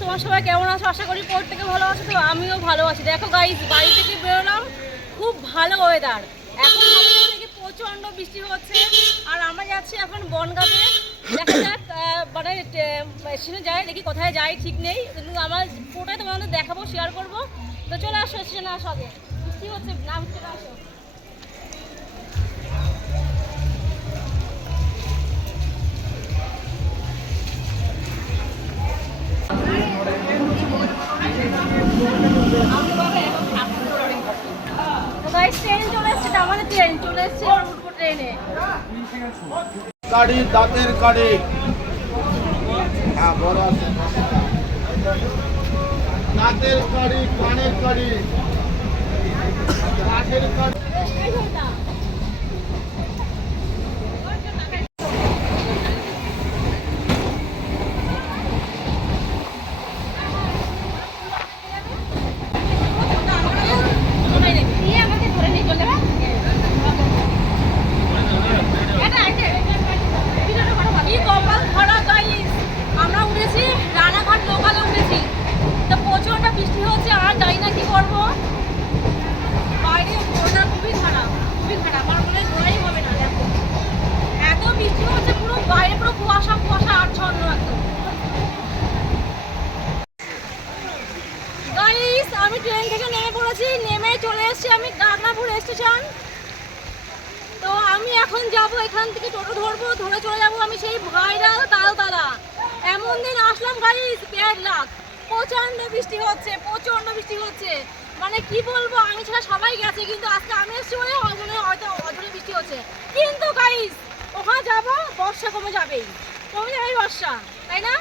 তোমার সবাই কেমন আছো? আশা করি থেকে ভালো আছো, তো আমিও ভালো আছি। দেখো গাইস বাড়ি থেকে বেরোলাম, খুব ভালো ওয়েদার এখন থেকে প্রচণ্ড বৃষ্টি হচ্ছে, আর আমরা যাচ্ছি এখন বনগাঁতে। দেখা যাক মানে স্টেশনে যাই, দেখি কোথায় যাই, ঠিক নেই। কিন্তু আমার পুরোটাই তোমাদের দেখাবো শেয়ার করব। তো চলে আসো স্টেশনে আসো আগে। বৃষ্টি হচ্ছে? নাম আসো কাড়ি দাঁতের কাড়ি হ্যাঁ দাঁতের কাড়ি কানের কাড়ি কাঠের কাড়ি কি কপাল খারাপ গাইস আমরা উঠেছি রানাঘাট লোকালে উঠেছি তো প্রচণ্ড বৃষ্টি হচ্ছে আর জানি না কি করব বাইরে ওটা খুবই খারাপ খুবই খারাপ আমার মনে হয় ঘোরাই হবে না দেখো এত বৃষ্টি হচ্ছে পুরো বাইরে পুরো কুয়াশা কুয়াশা আচ্ছন্ন একদম গাইস আমি তো আমি এখন যাব এখান থেকে টোটো ধরবো, ধরে চলে যাব আমি সেই ভাইরাল তালতলা। এমন দিন আসলাম গাইস পেঁয়াজ লাখ প্রচণ্ড বৃষ্টি হচ্ছে প্রচণ্ড বৃষ্টি হচ্ছে। মানে কি বলব, আমি ছাড়া সবাই গেছে, কিন্তু আজকে আমি এসেছি বলে মনে হয় হয়তো অঝরে বৃষ্টি হচ্ছে কিন্তু গাইস ওখানে যাব বর্ষা কমে যাবেই। কমে যাবে বর্ষা, তাই না?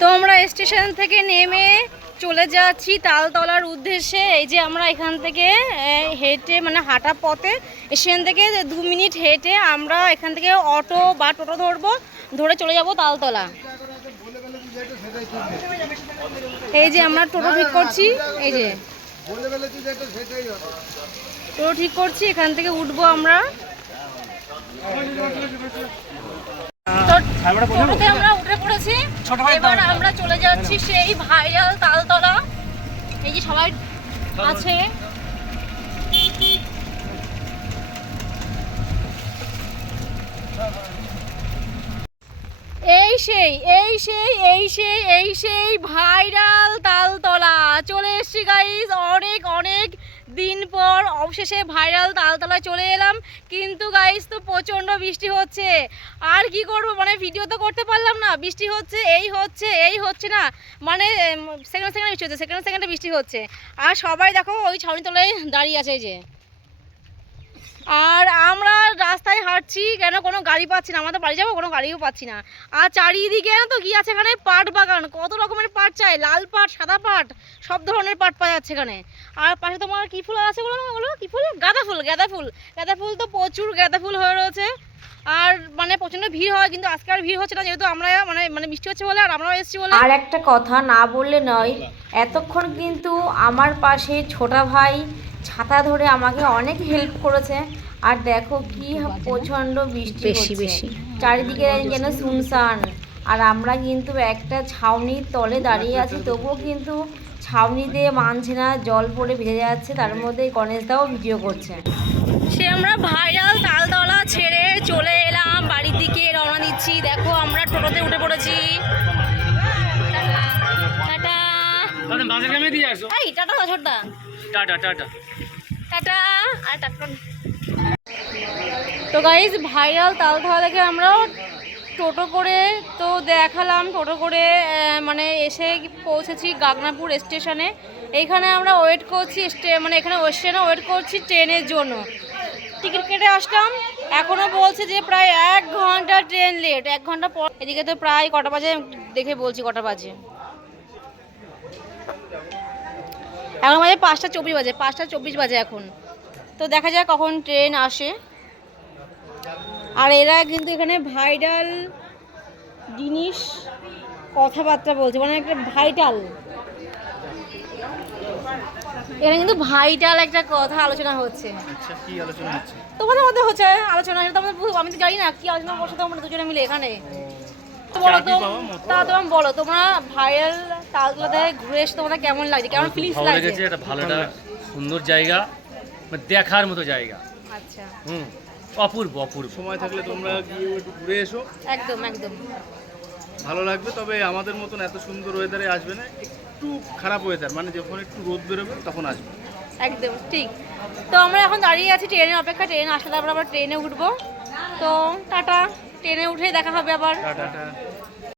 তো আমরা স্টেশন থেকে নেমে চলে যাচ্ছি তালতলার উদ্দেশ্যে। এই যে আমরা এখান থেকে হেঁটে মানে হাঁটা পথে, স্টেশন থেকে দু মিনিট হেঁটে আমরা এখান থেকে অটো বা টোটো ধরবো, ধরে চলে যাব তালতলা। এই যে আমরা টোটো ঠিক করছি, এই যে। টোটো ঠিক করছি, এখান থেকে উঠবো আমরা। টোটোতে আমরা উঠে পড়েছি। এবার আমরা চলে যাচ্ছি সেই ভাইরাল তালতলা। এই যে সবাই আছে। এই সেই এই সেই এই সেই এই সেই ভাইরাল তালতলা। চলে এসছি গাইজ অনেক অনেক দিন পর অবশেষে ভাইরাল তালতলায় চলে এলাম। কিন্তু গাইজ তো প্রচণ্ড বৃষ্টি হচ্ছে। আর কি করব? মানে ভিডিও তো করতে পারলাম না। বৃষ্টি হচ্ছে, এই হচ্ছে এই হচ্ছে না। মানে সেকেন্ড, সেকেন্ডে বৃষ্টি হচ্ছে, সেকেন্ড, সেকেন্ডে বৃষ্টি হচ্ছে। আর সবাই দেখো, ওই ছাউনি তলায় দাঁড়িয়ে আছে যে। আর আমরা রাস্তায় হাঁটছি, কেন? কোনো গাড়ি পাচ্ছি না। আমাদের বাড়ি যাব, কোনো গাড়িও পাচ্ছি না। আর চারিদিকে তো কি আছে এখানে? পাট বাগান। কত রকমের পাট চাই। লাল পাট, সাদা পাট, সব ধরনের পাট পাওয়া যাচ্ছে এখানে। আর পাশে তোমার কি ফুল আছে বলো বলো? কি ফুল? গাঁদা ফুল গাঁদা ফুল। গাঁদা ফুল তো প্রচুর গাঁদা ফুল হয়ে রয়েছে। আর মানে প্রচণ্ড ভিড় হয়, কিন্তু আজকে আর ভিড় হচ্ছে না, যেহেতু আমরা মানে মানে বৃষ্টি হচ্ছে বলে আর আমরাও এসেছি বলে। আর একটা কথা না বললে নয়, এতক্ষণ কিন্তু আমার পাশে ছোটা ভাই ছাতা ধরে আমাকে অনেক হেল্প করেছে। আর দেখো কি প্রচণ্ড বৃষ্টি বেশি, বেশি। চারিদিকে যেন শুনশান। আর আমরা কিন্তু একটা ছাউনির তলে দাঁড়িয়ে আছি তবুও কিন্তু ছাউনি দিয়ে মানছে না জল পড়ে ভিজে যাচ্ছে তার মধ্যে গণেশদাও ভিডিও করছে। সে আমরা ভাইরাল তালতলা ছেড়ে চলে এলাম বাড়ির দিকে রওনা দিচ্ছি। দেখো আমরা টোটোতে উঠে পড়েছি। Tata tata. Tata tata. Tata. আর তো গাইজ ভাইরাল তালতলা থেকে আমরা টোটো করে তো দেখালাম, টোটো করে মানে এসে পৌঁছেছি গাগনাপুর স্টেশনে এইখানে আমরা ওয়েট করছি মানে এখানে স্টেশনে ওয়েট করছি ট্রেনের জন্য। টিকিট কেটে আসলাম। এখনও বলছে যে প্রায় এক ঘণ্টা ট্রেন লেট এক ঘণ্টা পর। এদিকে তো প্রায় কটা বাজে, দেখে বলছি কটা বাজে। এখন বাজে পাঁচটা চব্বিশ বাজে পাঁচটা চব্বিশ বাজে এখন। তো দেখা যায় কখন ট্রেন আসে। আর এরা কিন্তু এখানে ভাইরাল জিনিস কথাবার্তা বলছে মানে একটা ভাইটাল। এখানে কিন্তু ভাইটাল একটা কথা আলোচনা হচ্ছে। আচ্ছা তোমাদের মধ্যে হচ্ছে আলোচনা সেটা তো আমাদের বু- আমি তো জানি না কি আলোচনা করছ তোমরা দুজনে মিলে এখানে। তো বলো তো। তা তোমার বলো তোমরা ভাইরাল তাজলাতে ঘুরে এসে তোমাদের কেমন লাগছে? কেমন আমার ফিলিংস ভালো লাগছে? এটা ভালো একটা সুন্দর জায়গা মানে দেখার মতো জায়গা। আচ্ছা। হুম অপূর্ব অপূর্ব। সময় থাকলে তোমরা গিয়ে একটু ঘুরে এসো। একদম একদম। ভালো লাগবে তবে আমাদের মতন এত সুন্দর ওয়েদারে আসবে না একটু খারাপ ওয়েদার মানে যখন একটু রোদ বেরোবে তখন আসবে। একদম ঠিক। তো আমরা এখন দাঁড়িয়ে আছি ট্রেনের অপেক্ষা ট্রেন আসলে তারপর আবার ট্রেনে উঠবো। তো টাটা ট্রেনে উঠেই দেখা হবে আবার। Tata tata.